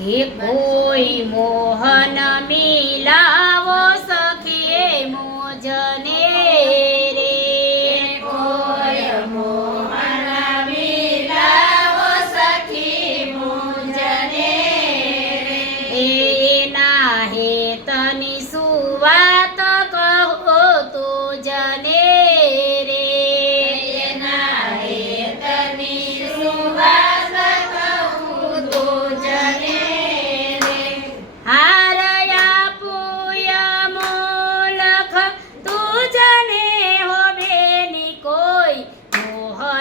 હે કોઈ Mohan મીલા.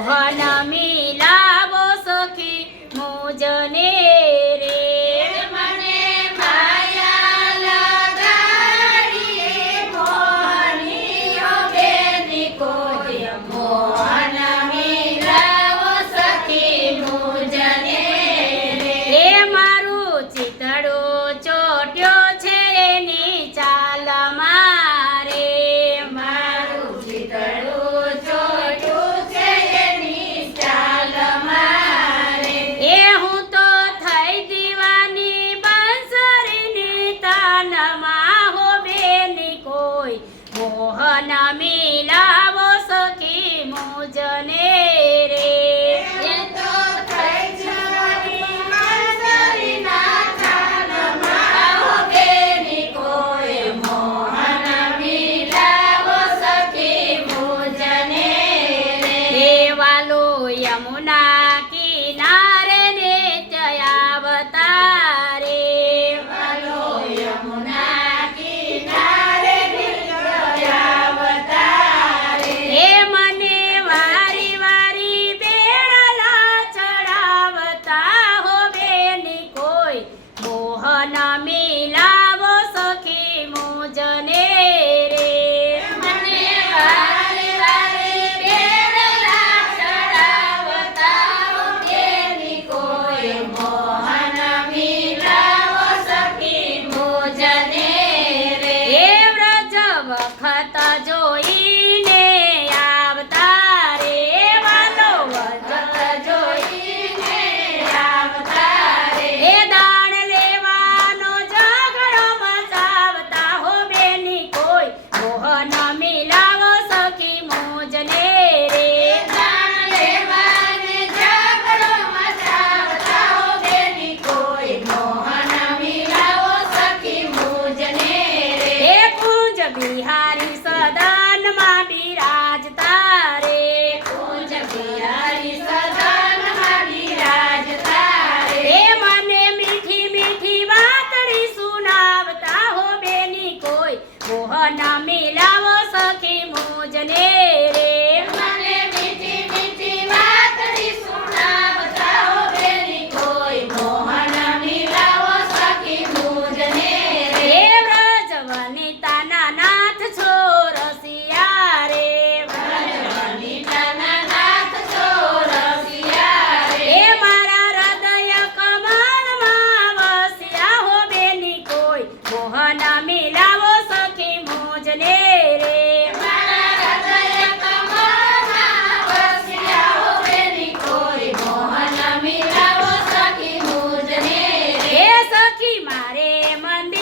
Bohana Mila. મન મિલાવો સખી મોજને. নামে મારે મંદિર